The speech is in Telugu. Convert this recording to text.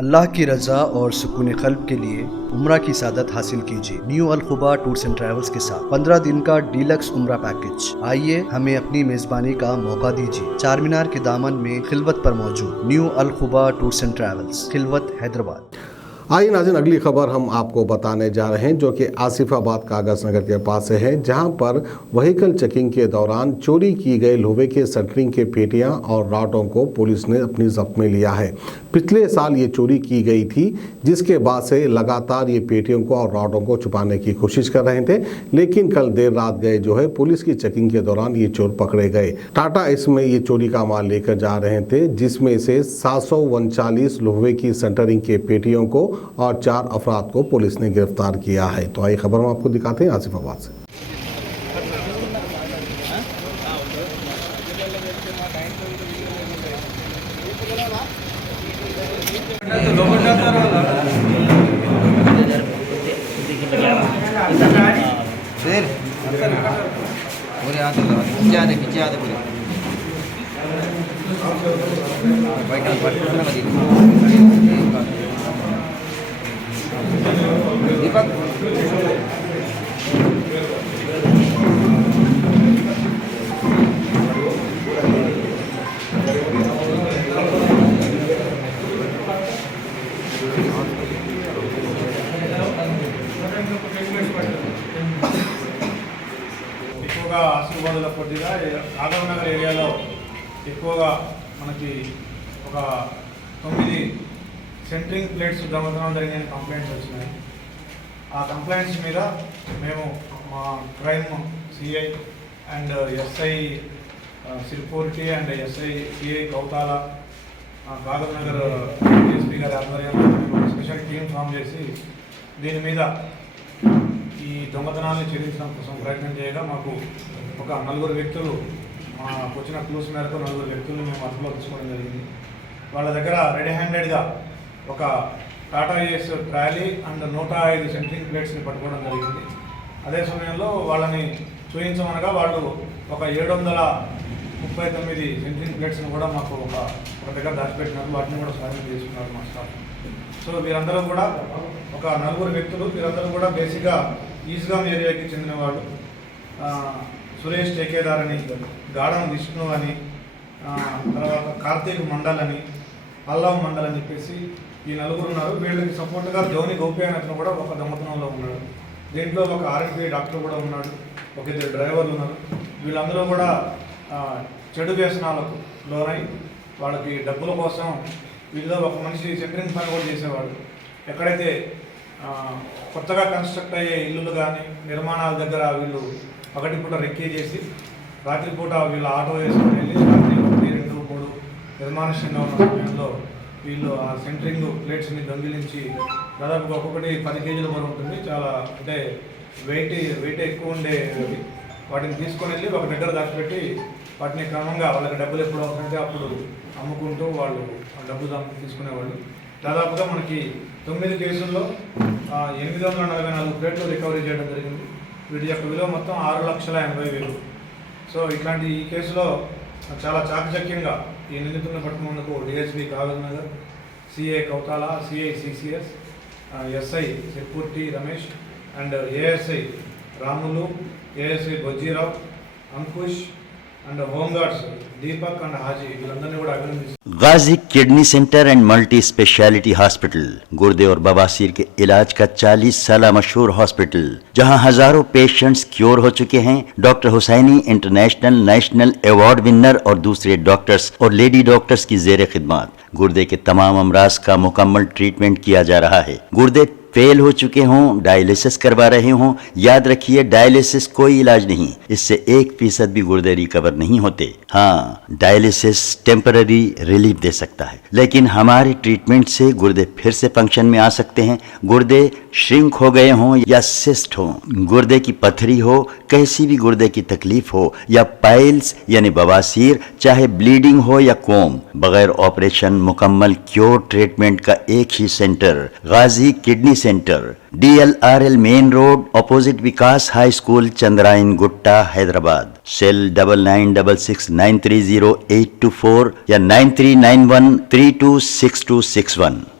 अल्लाह की रज़ा और सुकून क़ल्ब के लिए उम्रा की सादत हासिल कीजिए new Al Khuba tours and travels के साथ 15 दिन का डीलक्स उम्रा पैकेज। आइए हमें अपनी मेज़बानी का मौका दीजिए। चार मीनार के दामन में खिलवत पर मौजूद new Al Khuba tours and travels, Khilwat, Hyderabad. आइए नाज़रीन, अगली खबर हम आपको बताने जा रहे हैं जो कि आसिफाबाद कागज़ नगर के पास से है, जहां पर व्हीकल चेकिंग के दौरान चोरी की गई लोहे के शटरिंग के पेटियां और राडों को पुलिस ने अपनी जब्त में लिया है। पिछले साल ये चोरी की गई थी, जिसके बाद से लगातार ये पेटियों को और राडों को छुपाने की कोशिश कर रहे थे, लेकिन कल देर रात गए जो है पुलिस की चेकिंग के दौरान ये चोर पकड़े गए। टाटा इसमें ये चोरी का माल लेकर जा रहे थे, जिसमें से 739 लोहे की शटरिंग के पेटियों को और 4 अफराद को पुलिस ने गिरफ्तार किया है। तो आइए खबर हम आपको दिखाते हैं आसिफाबाद से। ఎక్కువగా ఆసిఫాబాద్లో కొద్దిగా ఆదవ్ నగర్ ఏరియాలో ఎక్కువగా మనకి ఒక 9 సెంటరింగ్ ప్లేట్స్ దొంగతనం జరిగిన కంప్లైంట్స్ వచ్చినాయి. ఆ కంప్లైంట్స్ మీద మేము మా crime CI and SI Sirpur T and CI Kouthala ఆదవ్ నగర్ డిఎస్పీ గారి ఆధ్వర్యంలో స్పెషల్ టీం ఫామ్ చేసి దీని మీద ఈ దొంగతనాన్ని ఛేదించడం కోసం ప్రయత్నం చేయగా మాకు ఒక 4 వ్యక్తులు మాకు వచ్చిన క్లూస్ మేరకు 4 వ్యక్తులను మేము అదుపులో తీసుకోవడం జరిగింది. వాళ్ళ దగ్గర రెడీ హ్యాండెడ్గా ఒక టాటా ఏస్ ట్రాలీ అండ్ 105 సెంటరింగ్ ప్లేట్స్ని పట్టుకోవడం జరిగింది. అదే సమయంలో వాళ్ళని చూపించమనగా వాళ్ళు ఒక 739 సెంటరింగ్ ప్లేట్స్ని కూడా మాకు ఒక దగ్గర దాచిపెట్టినారు. వాటిని కూడా స్వాధీనం చేసుకున్నారు మా స్టాఫ్. సో వీరందరూ కూడా ఒక 4 వ్యక్తులు, వీరందరూ కూడా బేసిక్గా ఈస్గాం ఏరియాకి చెందిన వాళ్ళు. సురేష్ టేకేదార్ అని, గాఢం విష్ణు అని, తర్వాత కార్తీక్ మండల్ అని, అల్లవ్ మండల్ అని చెప్పేసి ఈ 4 ఉన్నారు. వీళ్ళకి సపోర్ట్గా ధోని గోపి అతను కూడా ఒక దొంగతనంలో ఉన్నాడు. దీంట్లో ఒక ఆర్ఎంపీ డాక్టర్ కూడా ఉన్నాడు, ఒక 2 డ్రైవర్లు ఉన్నారు. వీళ్ళందరూ కూడా చెడు వ్యసనాలకు లోనై వాళ్ళకి డబ్బుల కోసం వీళ్ళు ఒక మనిషి సెంటరింగ్ పని కూడా చేసేవాడు. ఎక్కడైతే కొత్తగా కన్స్ట్రక్ట్ అయ్యే ఇల్లులు కానీ నిర్మాణాల దగ్గర వీళ్ళు పగటిపూట రెక్కీ చేసి రాత్రిపూట వీళ్ళు ఆటో వేసుకొని వెళ్ళి రాత్రి 1, 2, 3 నిర్మానుష్యంగా ఉన్న సమయంలో వీళ్ళు ఆ సెంటరింగ్ ప్లేట్స్ని దొంగిలించి దాదాపుగా ఒక్కొక్కటి 10 కేజీల వరకు ఉంటుంది. చాలా అంటే వెయిట్ ఎక్కువ ఉండే వాటిని తీసుకొని వెళ్ళి ఒక దగ్గర దాచిపెట్టి వాటిని క్రమంగా వాళ్ళకి డబ్బులు ఎప్పుడు అవసరమైతే అప్పుడు అమ్ముకుంటూ వాళ్ళు డబ్బు తీసుకునేవాళ్ళు. దాదాపుగా మనకి 9 కేసుల్లో 844 ప్లేట్లు రికవరీ చేయడం జరిగింది. వీటి యొక్క విలువ మొత్తం 6,80,000. సో ఇట్లాంటి ఈ కేసులో చాలా చాకచక్యంగా ఈ నిందితులను పట్టుకున్నందుకు DSP Kagaznagar, CI Kouthala, CI CCS, SI Sirpur T Ramesh and ASI Ramulu, ASI Bojjirao, Ankush and home guards Deepak and Haji వీళ్ళందరినీ కూడా అభినందిస్తారు. Ghazi kidney centre and multi speciality hospital, गुर्दे और बवासीर के इलाज का 40 साल मशहूर हॉस्पिटल, जहां हजारों पेशेंट्स क्योर हो चुके हैं। Doctor Hussaini international national award winner और दूसरे डॉक्टर्स और लेडी डॉक्टर्स की जेर खिदमत गुर्दे के तमाम अमराज का मुकम्मल ट्रीटमेंट किया जा रहा है। गुर्दे फेल हो चुके हों, डायलिसिस करवा रहे हों, याद रखिए डायलिसिस कोई इलाज नहीं, इससे 1% भी गुर्दे रिकवर नहीं होते। हाँ, डायलिसिस टेम्पररी रिलीफ दे सकता है, लेकिन हमारे ट्रीटमेंट से गुर्दे फिर से फंक्शन में आ सकते हैं। गुर्दे श्रिंक हो गए हों या सिस्ट हो, गुर्दे की पथरी हो, कैसी भी गुर्दे की तकलीफ हो या पाइल्स यानी बवासीर, चाहे ब्लीडिंग हो या कोम, बगैर ऑपरेशन मुकम्मल क्योर ट्रीटमेंट का एक ही centre, Ghazi kidney centre, DLRL main road, opposite Vikas high school, Chandrayangutta, Hyderabad. Cell 9966930824 या 9391326261।